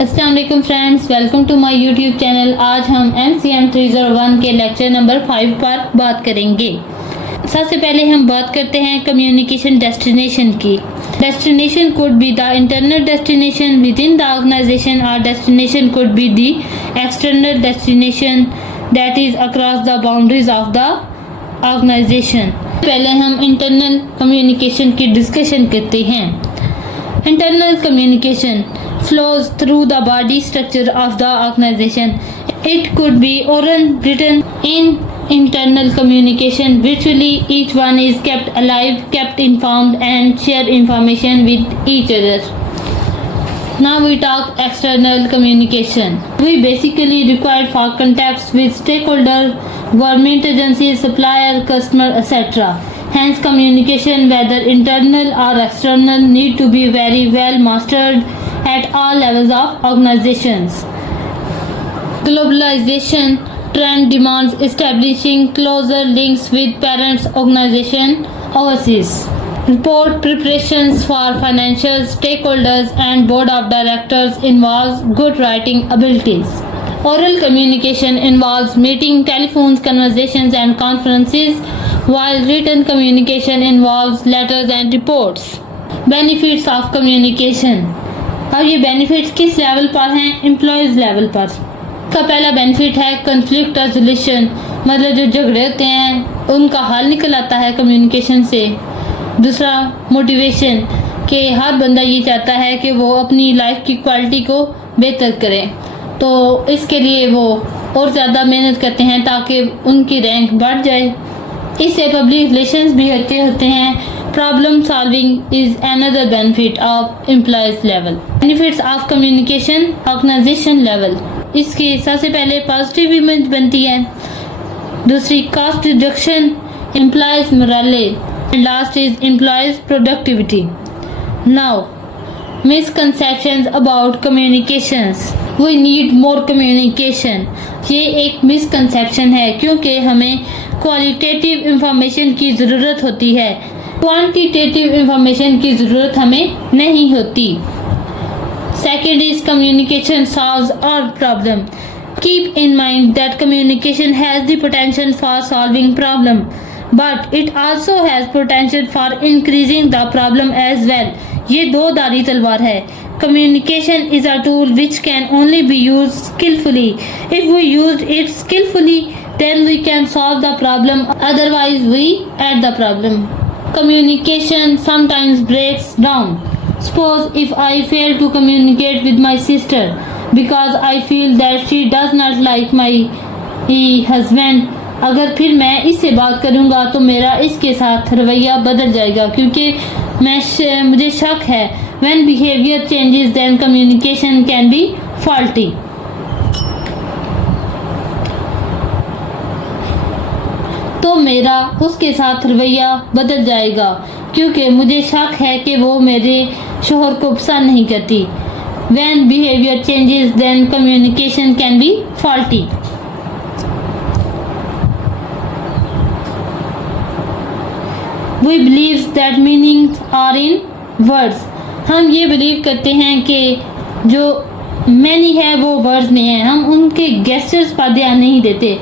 अस्सलाम वालेकुम friends, welcome to my YouTube channel. आज हम MCM 301 के लेक्चर नंबर 5 पर बात करेंगे। सबसे पहले हम बात करते हैं कम्युनिकेशन डेस्टिनेशन की। Destination could be the internal destination within the organization or destination could be the external destination that is across the boundaries of the organization। पहले हम इंटरनल कम्युनिकेशन की डिस्कशन करते हैं। Internal communication flows through the body structure of the organization. It could be oral, written. In internal communication, virtually each one is kept alive, kept informed, and share information with each other. Now we talk external communication. We basically require for contacts with stakeholders, government agencies, supplier, customer, etc. Hence, communication, whether internal or external, need to be very well mastered at all levels of organizations. Globalization trend demands establishing closer links with parent organization overseas. Report preparations for financial stakeholders and board of directors involves good writing abilities. Oral communication involves meeting, telephones, conversations and conferences, while written communication involves letters and reports. Benefits of communication. अब ये बेनिफिट्स किस लेवल पर हैं? Employees level पर। का पहला बेनिफिट है conflict resolution, मतलब जो झगड़े होते हैं उनका हल निकल आता है कम्युनिकेशन से। दूसरा मोटिवेशन, कि हर बंदा ये चाहता है कि वो अपनी लाइफ की क्वालिटी को बेहतर करे, तो इसके लिए वो और ज़्यादा मेहनत करते हैं ताकि उनकी रैंक बढ़ जाए। इससे पब्लिक रिलेशंस भी अच्छे होते हैं। Problem solving is another benefit of employees level. Benefits of communication organization level, इसकी सबसे पहले पॉजिटिव इमेज बनती है। दूसरी cost reduction, employees morale, and last is employees productivity. Now misconceptions about communications. We need more communication, ये एक मिसकंसेप्शन है क्योंकि हमें क्वालिटेटिव इंफॉर्मेशन की ज़रूरत होती है, क्वांटिटेटिव इंफॉर्मेशन की ज़रूरत हमें नहीं होती। Second is communication solves our problem. Keep in mind that communication has the potential for solving problem, but it also has potential for increasing the problem as well. ये दो धारी तलवार है। Communication is a tool which can only be used skillfully. If we used it skillfully, then we can solve the problem. Otherwise, we add the problem. Communication sometimes breaks down. Suppose if I fail to communicate with my sister because I feel that she does not like my husband. अगर फिर मैं इससे बात करूँगा तो मेरा इसके साथ रवैया बदल जाएगा क्योंकि मुझे शक है। When behavior changes, then communication can be faulty. तो मेरा उसके साथ रवैया बदल जाएगा क्योंकि मुझे शक है कि वो मेरे शोहर को पसंद नहीं करती। When behavior changes, then communication can be faulty. We believe that meanings are in words. हम ये बिलीव करते हैं कि जो मैनी है वो वर्ड्स में है, हम उनके गेस्चर्स पर ध्यान नहीं देते।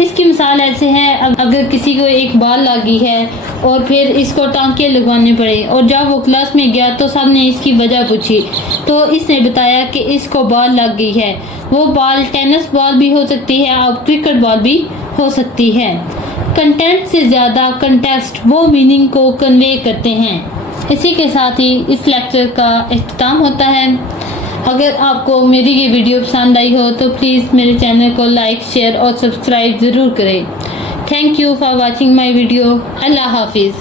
इसकी मिसाल ऐसे है, अगर किसी को एक बाल लगी है और फिर इसको टांके लगवाने पड़े और जब वो क्लास में गया तो सब ने इसकी वजह पूछी तो इसने बताया कि इसको बाल लग गई है। वो बाल टेनिस बॉल भी हो सकती है और क्रिकेट बॉल भी हो सकती है। कंटेंट से ज़्यादा कंटेक्स्ट वो मीनिंग को कन्वे करते हैं। इसी के साथ ही इस लेक्चर का इख्तिताम होता है। अगर आपको मेरी ये वीडियो पसंद आई हो तो प्लीज़ मेरे चैनल को लाइक, शेयर और सब्सक्राइब ज़रूर करें। Thank you for watching my video. अल्लाह हाफिज़।